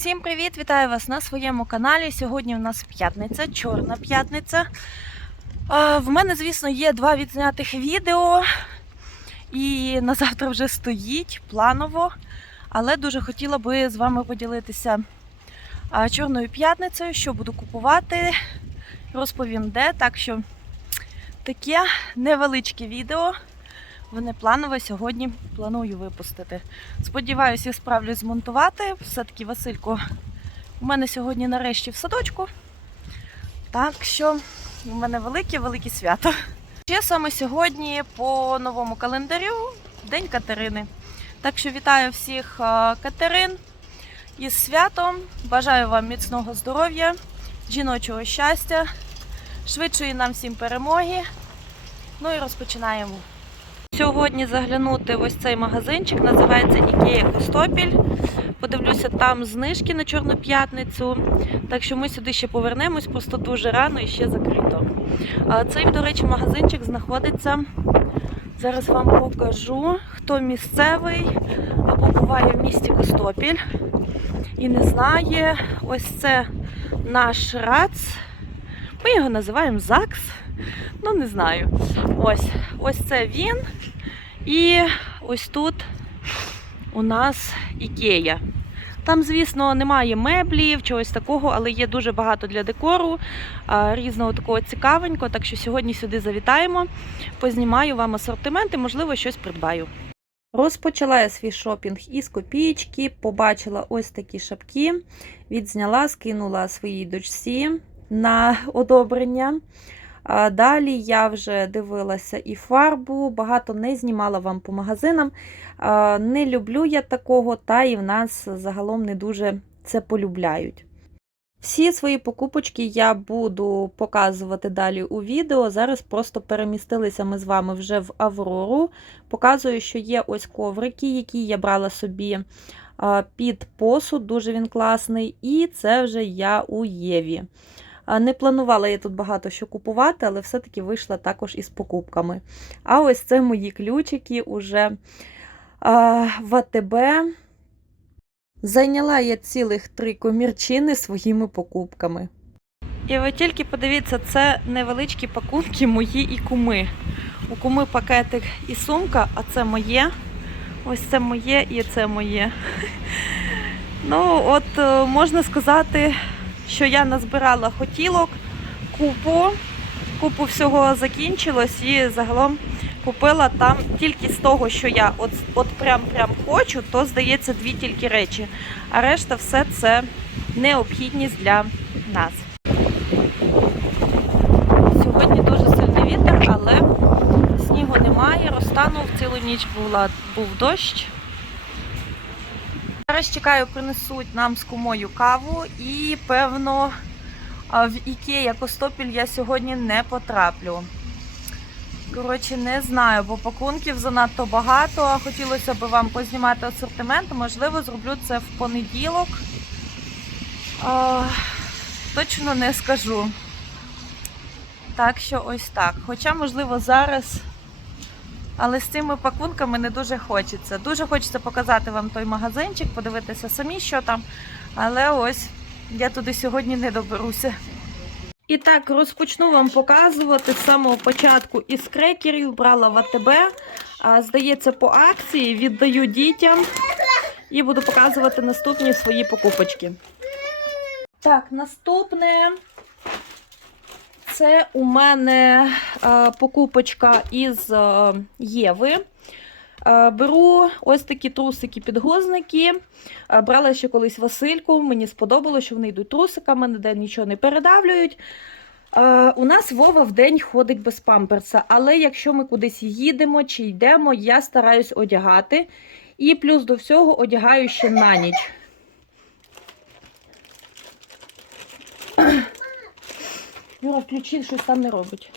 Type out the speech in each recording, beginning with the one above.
Всім привіт! Вітаю вас на своєму каналі. Сьогодні у нас п'ятниця, чорна п'ятниця. В мене, звісно, є два відзнятих відео, і на завтра вже стоїть планово. Але дуже хотіла би з вами поділитися чорною п'ятницею, що буду купувати. Розповім де. Так що таке невеличке відео. Вони планове сьогодні планую випустити. Сподіваюся, я справлюсь змонтувати. Все-таки Василько у мене сьогодні нарешті в садочку. Так що у мене велике-велике свято. Ще саме сьогодні по новому календарю День Катерини. Так що вітаю всіх Катерин із святом. Бажаю вам міцного здоров'я, жіночого щастя, швидшої нам всім перемоги. Ну і розпочинаємо. Сьогодні заглянути в ось цей магазинчик, називається Ікея Костопіль. Подивлюся, там знижки на Чорну п'ятницю. Так що ми сюди ще повернемось, просто дуже рано і ще закрито. Цей, до речі, магазинчик знаходиться. Зараз вам покажу, хто місцевий або буває в місті Костопіль і не знає, ось це наш РАЦ. Ми його називаємо ЗАГС. Ну, не знаю. Ось, ось це він. І ось тут у нас Ікея. Там, звісно, немає меблів, чогось такого, але є дуже багато для декору, різного такого цікавенького. Так що сьогодні сюди завітаємо, познімаю вам асортимент і, можливо, щось придбаю. Розпочала я свій шопінг із копієчки, побачила ось такі шапки, відзняла, скинула своїй дочці на одобрення. Далі я вже дивилася і фарбу, багато не знімала вам по магазинам. Не люблю я такого, та і в нас загалом не дуже це полюбляють. Всі свої покупочки я буду показувати далі у відео. Зараз просто перемістилися ми з вами вже в Аврору. Показую, що є ось коврики, які я брала собі під посуд, дуже він класний. І це вже я у Єві. Не планувала я тут багато що купувати, але все-таки вийшла також із покупками. А ось це мої ключики уже в АТБ. Зайняла я цілих три комірчини своїми покупками. І ви тільки подивіться, це невеличкі пакунки мої і куми. У куми пакетик і сумка, а це моє. Ось це моє і це моє. Ну, от е, можна сказати, що я назбирала хотілок, купу, купу всього закінчилось і загалом купила там тільки з того, що я от, от прям прям хочу, то здається дві тільки речі. А решта все це необхідність для нас. Сьогодні дуже сильний вітер, але снігу немає. Розтанув цілу ніч була, був дощ. Зараз чекаю, принесуть нам з кумою каву і, певно, в Ікея Костопіль я сьогодні не потраплю. Коротше, не знаю, бо пакунків занадто багато. Хотілося б вам познімати асортимент. Можливо, зроблю це в понеділок. А, точно не скажу. Так що ось так. Хоча, можливо, зараз. Але з цими пакунками не дуже хочеться. Дуже хочеться показати вам той магазинчик, подивитися самі, що там. Але ось я туди сьогодні не доберуся. І так, розпочну вам показувати з самого початку із крекерів. Брала в АТБ. Здається, по акції віддаю дітям і буду показувати наступні свої покупочки. Так, наступне. Це у мене е, покупочка із е, Єви. Е, беру ось такі трусики-підгузники. Брала ще колись Васильку. Мені сподобалося, що вони йдуть трусиками, ніде нічого не передавлюють. У нас Вова в день ходить без памперса, але якщо ми кудись їдемо чи йдемо, я стараюсь одягати. І плюс до всього одягаю ще на ніч. Юра, включи, щось там не робить.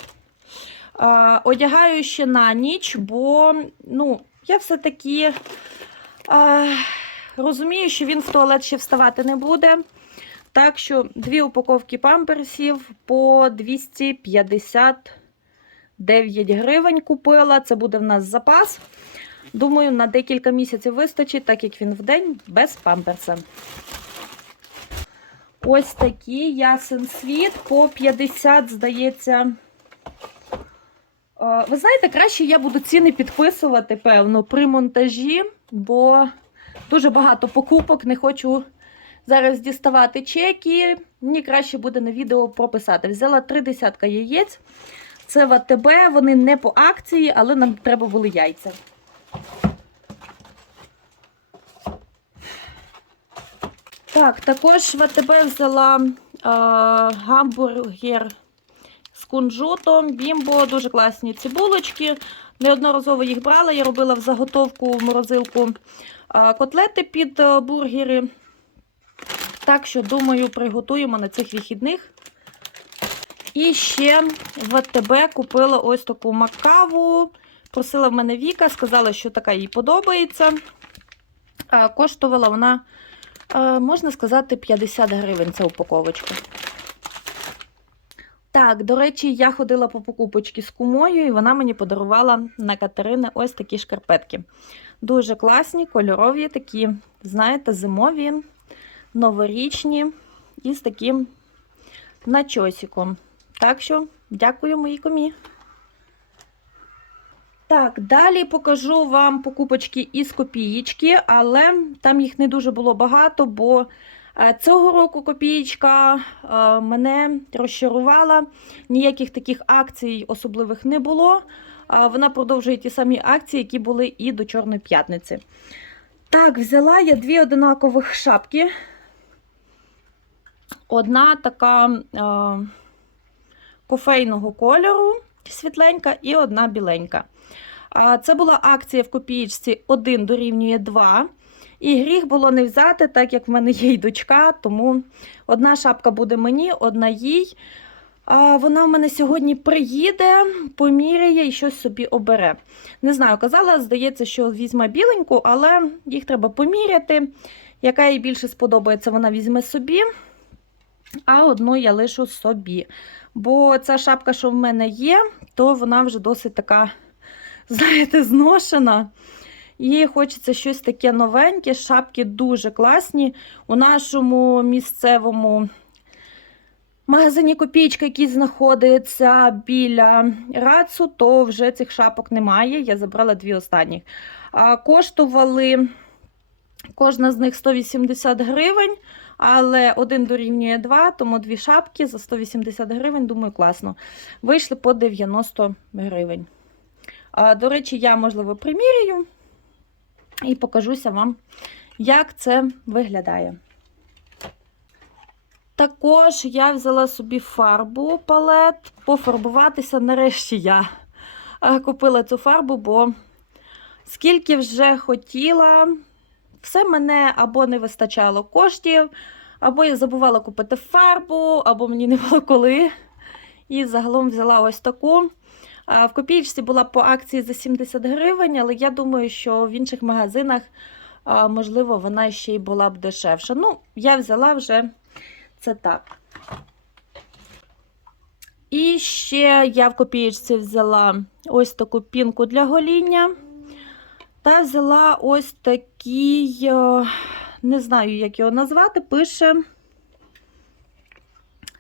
А, одягаю ще на ніч, бо ну, я все-таки а, розумію, що він в туалет ще вставати не буде. Так що дві упаковки памперсів по 259 гривень купила. Це буде в нас запас. Думаю, на декілька місяців вистачить, так як він в день без памперса. Ось такі ясен світ по 50, здається. Е, Ви знаєте, краще я буду ціни підписувати, певно, при монтажі, бо дуже багато покупок, не хочу зараз діставати чеки. Мені краще буде на відео прописати. Взяла три десятка яєць. Це в АТБ, вони не по акції, але нам треба були яйця. Так, також в АТБ взяла е, гамбургер з кунжутом, бімбо, дуже класні цибулочки. Неодноразово їх брала. Я робила в заготовку в морозилку е, котлети під е, бургери. Так що, думаю, приготуємо на цих вихідних. І ще в АТБ купила ось таку макаву. Просила в мене Віка, сказала, що така їй подобається. Е, Коштувала вона, можна сказати, 50 гривень ця упаковочка. Так, до речі, я ходила по покупочці з кумою, і вона мені подарувала на Катерини ось такі шкарпетки. Дуже класні, кольорові, такі, знаєте, зимові, новорічні і з таким начосиком. Так що, дякую моїй комі. Так, далі покажу вам покупочки із копієчки, але там їх не дуже було багато, бо е, цього року копієчка е, мене розчарувала. Ніяких таких акцій особливих не було. Е, Вона продовжує ті самі акції, які були і до Чорної п'ятниці. Так, взяла я дві одинакових шапки. Одна така кофейного кольору, світленька, і одна біленька. Це була акція в копієчці 1 дорівнює 2. І гріх було не взяти, так як в мене є й дочка, тому одна шапка буде мені, одна їй. Вона в мене сьогодні приїде, поміряє і щось собі обере. Не знаю, казала, здається, що візьме біленьку, але їх треба поміряти. Яка їй більше сподобається, вона візьме собі, а одну я лишу собі. Бо ця шапка, що в мене є, то вона вже досить така, знаєте, зношена. І хочеться щось таке новеньке. Шапки дуже класні. У нашому місцевому магазині Копійка, який знаходиться біля Рацу, то вже цих шапок немає. Я забрала дві останні. Коштували кожна з них 180 гривень. Але один дорівнює 2, тому дві шапки за 180 гривень, думаю, класно. Вийшли по 90 гривень. До речі, я, можливо, примірюю і покажуся вам, як це виглядає. Також я взяла собі фарбу палет, пофарбуватися. Нарешті я купила цю фарбу, бо скільки вже хотіла, все мене або не вистачало коштів, або я забувала купити фарбу, або мені не було коли. І загалом взяла ось таку. В копійці була по акції за 70 гривень, але я думаю, що в інших магазинах, можливо, вона ще й була б дешевша. Ну, я взяла вже це так. І ще я в копієчці взяла ось таку пінку для гоління. Та взяла ось такий, е, не знаю, як його назвати, пише.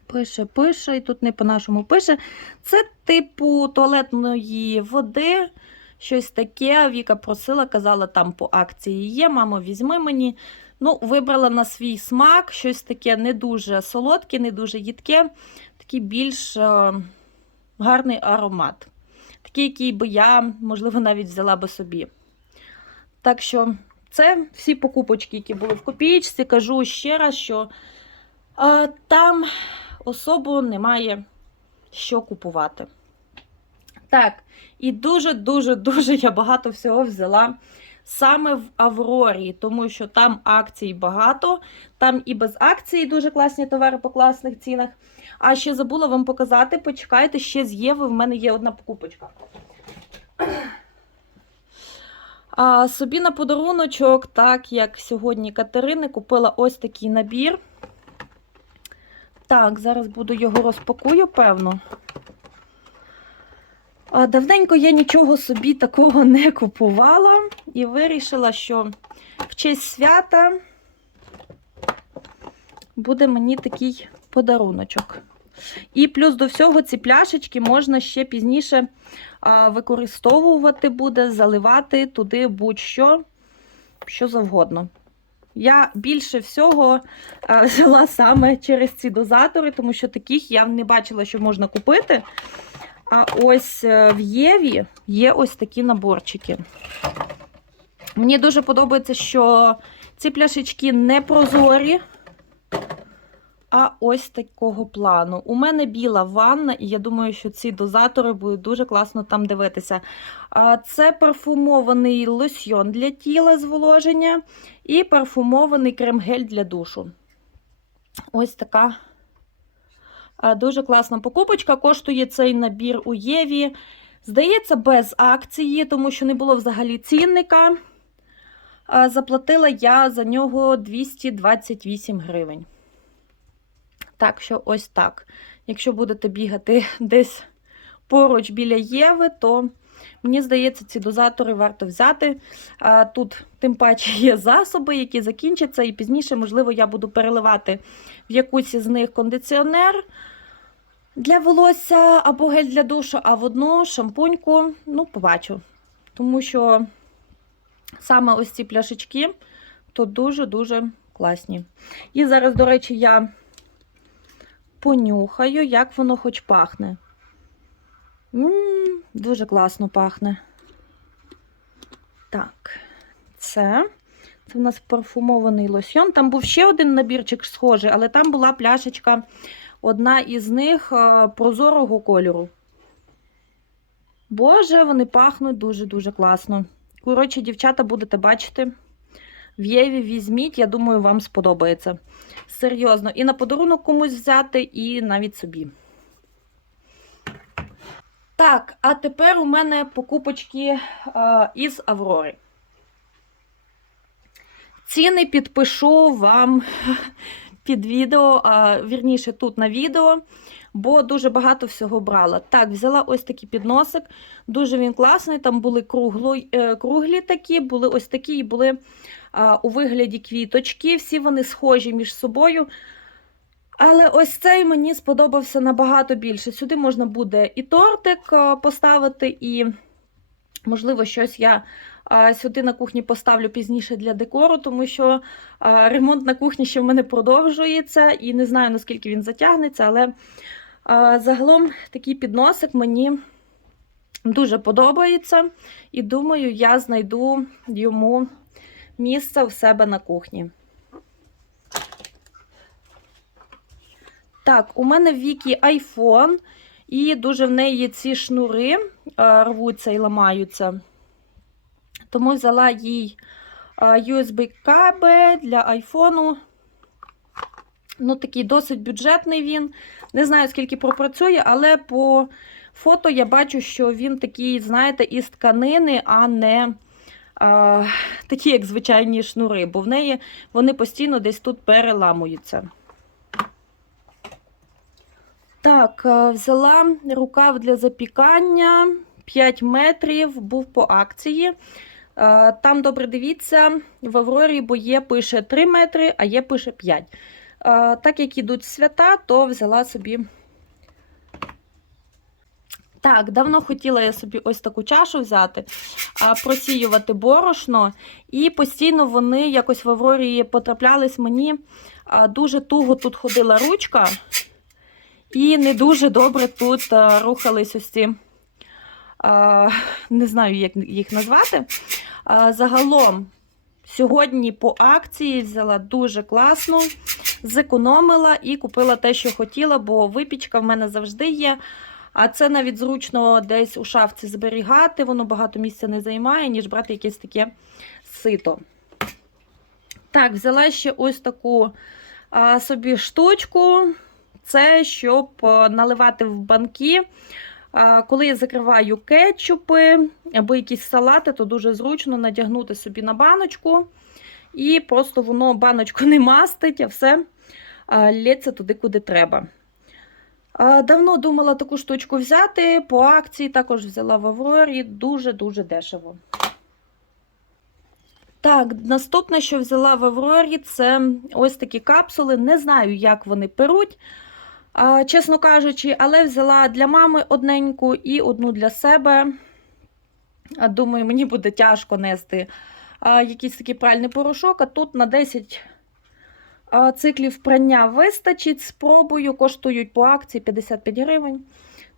Пише, пише, і тут не по-нашому пише. Це типу туалетної води, щось таке. Віка просила, казала, там по акції є. Мамо, візьми мені. Ну, Вибрала на свій смак, щось таке не дуже солодке, не дуже їдке, такий більш е, гарний аромат. Такий, який би я, можливо, навіть взяла би собі. Так що, це всі покупочки, які були в копієчці. Кажу ще раз, що е, там особо немає що купувати. Так, і дуже-дуже-дуже я багато всього взяла саме в Аврорі, тому що там акцій багато, там і без акцій дуже класні товари по класних цінах. А ще забула вам показати, почекайте, ще з Єви в мене є одна покупочка. А, собі на подаруночок, так як сьогодні Катерини, купила ось такий набір. Так, зараз буду його розпакую, певно. А, Давненько я нічого собі такого не купувала і вирішила, що в честь свята буде мені такий подаруночок. І плюс до всього ці пляшечки можна ще пізніше використовувати буде, заливати туди будь-що, що завгодно. Я більше всього взяла саме через ці дозатори, тому що таких я не бачила, що можна купити. А ось е, в Єві є ось такі наборчики. Мені дуже подобається, що ці пляшечки не прозорі, а ось такого плану. У мене біла ванна, і я думаю, що ці дозатори будуть дуже класно там дивитися. Це парфумований лосьйон для тіла зволоження і парфумований крем-гель для душу. Ось така дуже класна покупочка. Коштує цей набір у Єві. Здається, без акції, тому що не було взагалі цінника. Заплатила я за нього 228 гривень. Так що ось так. Якщо будете бігати десь поруч біля Єви, то мені здається, ці дозатори варто взяти. Тут, тим паче, є засоби, які закінчаться, і пізніше, можливо, я буду переливати в якусь із них кондиціонер для волосся або гель для душу, а в одну шампуньку, ну, побачу. Тому що саме ось ці пляшечки то дуже-дуже класні. І зараз, до речі, я понюхаю, як воно хоч пахне. М-м, дуже класно пахне. Так, це. Це в нас парфумований лосьйон. Там був ще один набірчик схожий, але там була пляшечка, одна із них е, прозорого кольору. Боже, вони пахнуть дуже-дуже класно. Коротше, дівчата, будете бачити. В Єві візьміть, я думаю, вам сподобається. Серйозно. І на подарунок комусь взяти, і навіть собі. Так, а тепер у мене покупочки е, із Аврори. Ціни підпишу вам під відео, а, вірніше, тут на відео, бо дуже багато всього брала. Так, взяла ось такий підносик. Дуже він класний. Там були круглі, е, круглі такі, були ось такі і були у вигляді квіточки. Всі вони схожі між собою. Але ось цей мені сподобався набагато більше. Сюди можна буде і тортик поставити, і, можливо, щось я сюди на кухні поставлю пізніше для декору, тому що ремонт на кухні ще в мене продовжується, і не знаю, наскільки він затягнеться, але загалом такий підносик мені дуже подобається. І думаю, я знайду йому місце в себе на кухні. Так, у мене в Вікі iPhone, і дуже в неї ці шнури е, рвуться і ламаються. Тому взяла їй е, USB-кабель для айфону. Ну, такий досить бюджетний він. Не знаю, скільки пропрацює, але по фото я бачу, що він такий, знаєте, із тканини, а не а, такі, як звичайні шнури, бо в неї вони постійно десь тут переламуються. Так, е, взяла рукав для запікання 5 метрів, був по акції. Е, Там, добре, дивіться, в Аврорі, бо є пише 3 метри, а є пише 5. Е, Так як ідуть свята, то взяла собі. Так, давно хотіла я собі ось таку чашу взяти, просіювати борошно, і постійно вони якось в Аврорі потраплялись мені. Дуже туго тут ходила ручка, і не дуже добре тут рухались ось ці, не знаю, як їх назвати. Загалом, сьогодні по акції взяла дуже класно, зекономила і купила те, що хотіла, бо випічка в мене завжди є. А це навіть зручно десь у шафці зберігати, воно багато місця не займає, ніж брати якесь таке сито. Так, взяла ще ось таку а, собі штучку. Це щоб наливати в банки. Коли я закриваю кетчупи або якісь салати, то дуже зручно надягнути собі на баночку. І просто воно баночку не мастить, а все лється туди, куди треба. Давно думала таку штучку взяти. По акції також взяла в Аврорі. Дуже-дуже дешево. Так, наступне, що взяла в Аврорі, це ось такі капсули. Не знаю, як вони перуть, чесно кажучи, але взяла для мами одненьку і одну для себе. Думаю, мені буде тяжко нести якийсь такий пральний порошок, а тут на 10 а, циклів прання вистачить. Спробую, коштують по акції 55 гривень.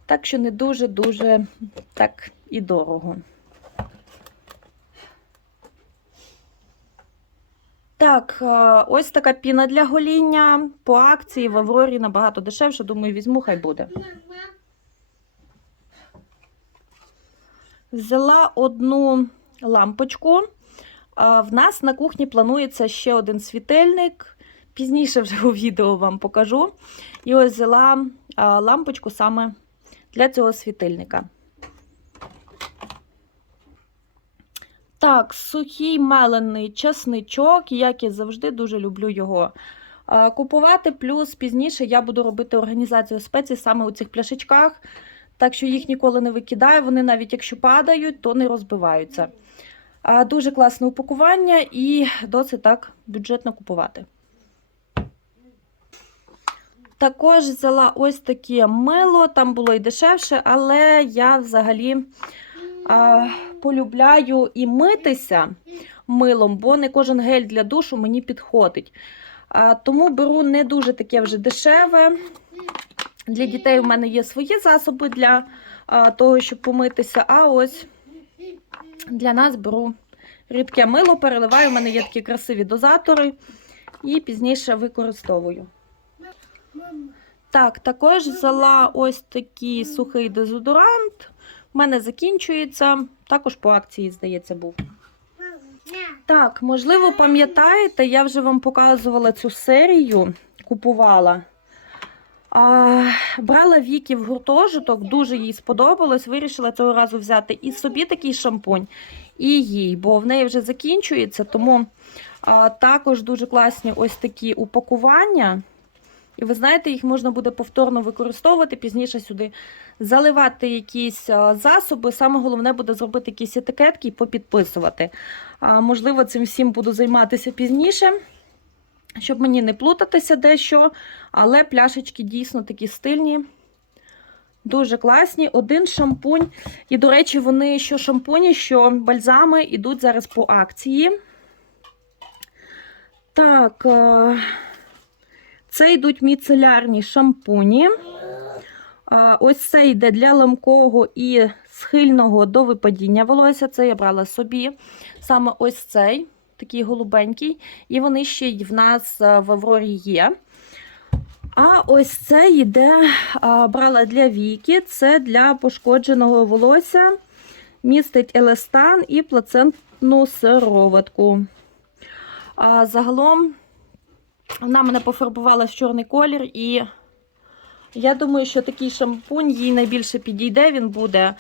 Так що не дуже-дуже так і дорого. Так, е, ось така піна для гоління по акції в Аврорі набагато дешевше. Думаю, візьму, хай буде. Взяла одну лампочку. В нас на кухні планується ще один світильник. Пізніше вже у відео вам покажу. І ось взяла лампочку саме для цього світильника. Так, сухий мелений часничок, як і завжди, дуже люблю його купувати. Плюс пізніше я буду робити організацію спецій саме у цих пляшечках. Так що їх ніколи не викидаю. Вони навіть якщо падають, то не розбиваються. Дуже класне упакування і досить так бюджетно купувати. Також взяла ось таке мило, там було і дешевше, але я взагалі а, полюбляю і митися милом, бо не кожен гель для душу мені підходить. А, тому беру не дуже таке вже дешеве. Для дітей у мене є свої засоби для а, того, щоб помитися. А ось для нас беру рідке мило, переливаю. У мене є такі красиві дозатори, і пізніше використовую. Так, також взяла ось такий сухий дезодорант. У мене закінчується. Також по акції, здається, був. Так, можливо, пам'ятаєте, я вже вам показувала цю серію, купувала. А, брала Вікі в гуртожиток, дуже їй сподобалось. Вирішила цього разу взяти і собі такий шампунь, і їй, бо в неї вже закінчується. Тому а, також дуже класні ось такі упакування. І ви знаєте, їх можна буде повторно використовувати, пізніше сюди заливати якісь засоби. Саме головне буде зробити якісь етикетки і попідписувати. А, можливо, цим всім буду займатися пізніше, щоб мені не плутатися дещо. Але пляшечки дійсно такі стильні. Дуже класні. Один шампунь. І, до речі, вони що шампуні, що бальзами йдуть зараз по акції. Так. Це йдуть міцелярні шампуні. Ось це йде для ламкого і схильного до випадіння волосся. Це я брала собі. Саме ось цей, такий голубенький. І вони ще й в нас е, в Аврорі є. А ось це йде, брала для віки. Це для пошкодженого волосся. Містить елестан і плацентну сироватку. Загалом вона мене пофарбувала в чорний колір, і я думаю, що такий шампунь їй найбільше підійде. Він буде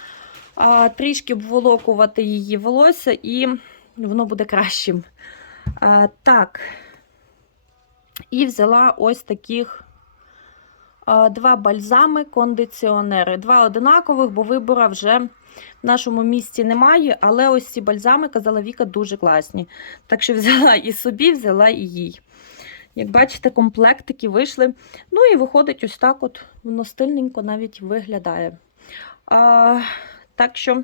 а, трішки обволокувати її волосся, і воно буде кращим. А, так. І взяла ось таких а, два бальзами, кондиціонери. Два одинакових, бо вибора вже в нашому місті немає. Але ось ці бальзами, казала Віка, дуже класні. Так що взяла і собі, взяла і їй. Як бачите, комплектики вийшли. Ну і виходить, ось так от воно стильненько навіть виглядає. А, так що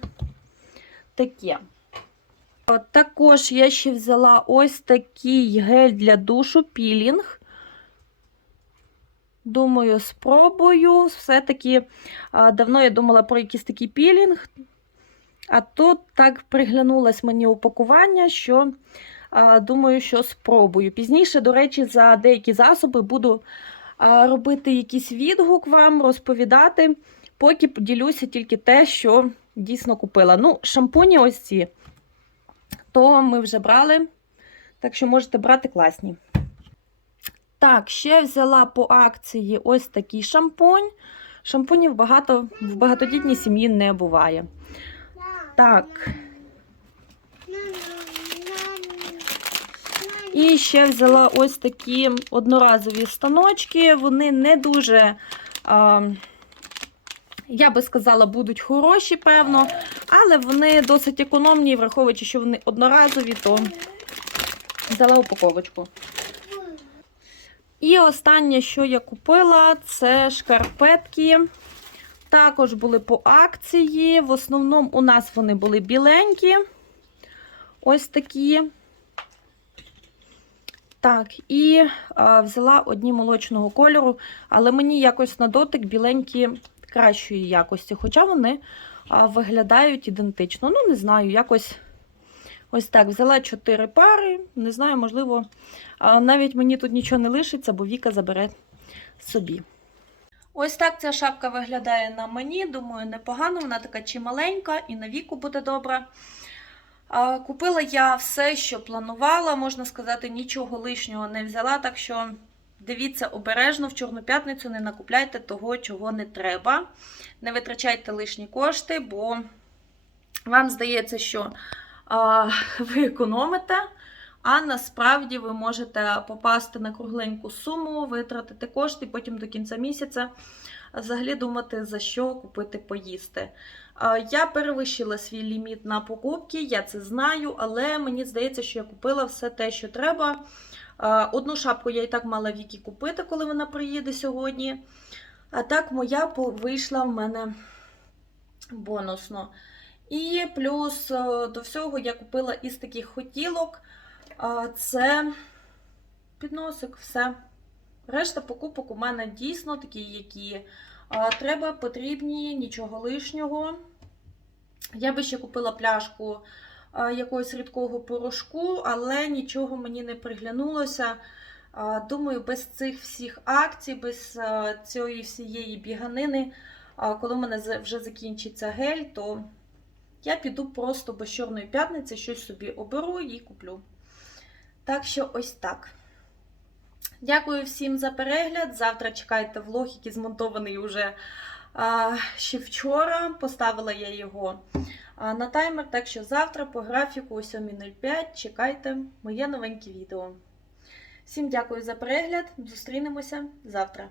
таке. Також я ще взяла ось такий гель для душу, пілінг. Думаю, спробую. Все-таки давно я думала про якийсь такий пілінг. А тут так приглянулось мені упакування, що думаю, що спробую. Пізніше, до речі, за деякі засоби буду робити якийсь відгук вам, розповідати. Поки поділюся тільки те, що дійсно купила. Ну, шампуні ось ці, то ми вже брали. Так що можете брати класні. Так, ще взяла по акції ось такий шампунь. Шампунів багато в багатодітній сім'ї не буває. Так, і ще взяла ось такі одноразові станочки. Вони не дуже, а, я би сказала, будуть хороші, певно, але вони досить економні, враховуючи, що вони одноразові, то Взяла упаковочку. І останнє, що я купила, це шкарпетки. Також були по акції. В основному у нас вони були біленькі. Ось такі. Так, і а, взяла одні молочного кольору, але мені якось на дотик біленькі кращої якості, хоча вони а, виглядають ідентично. Ну, не знаю, якось ось так. Взяла 4 пари. Не знаю, можливо, а, навіть мені тут нічого не лишиться, бо Віка забере собі. Ось так ця шапка виглядає на мені. Думаю, непогано. Вона така чималенька і на віку буде добра. Купила я все, що планувала, можна сказати, нічого лишнього не взяла, так що дивіться обережно в Чорну п'ятницю, не накупляйте того, чого не треба. Не витрачайте лишні кошти, бо вам здається, що а, ви економите, а насправді ви можете попасти на кругленьку суму, витратити кошти, потім до кінця місяця взагалі думати, за що купити поїсти. Я перевищила свій ліміт на покупки, я це знаю, але мені здається, що я купила все те, що треба. Одну шапку я і так мала Вікі купити, коли вона приїде сьогодні. А так, моя вийшла в мене бонусно. І плюс е, до всього я купила із таких хотілок. Це підносик, все. Решта покупок у мене дійсно такі, які треба, потрібні, нічого лишнього. Я би ще купила пляшку якогось рідкого порошку, але нічого мені не приглянулося. Думаю, без цих всіх акцій, без цієї всієї біганини, коли в мене вже закінчиться гель, то я піду просто без Чорної п'ятниці, щось собі оберу і куплю. Так що ось так. Дякую всім за перегляд. Завтра чекайте влог, який змонтований уже а, ще вчора. Поставила я його а, на таймер. Так що завтра по графіку о 7.05 чекайте моє новеньке відео. Всім дякую за перегляд. Зустрінемося завтра.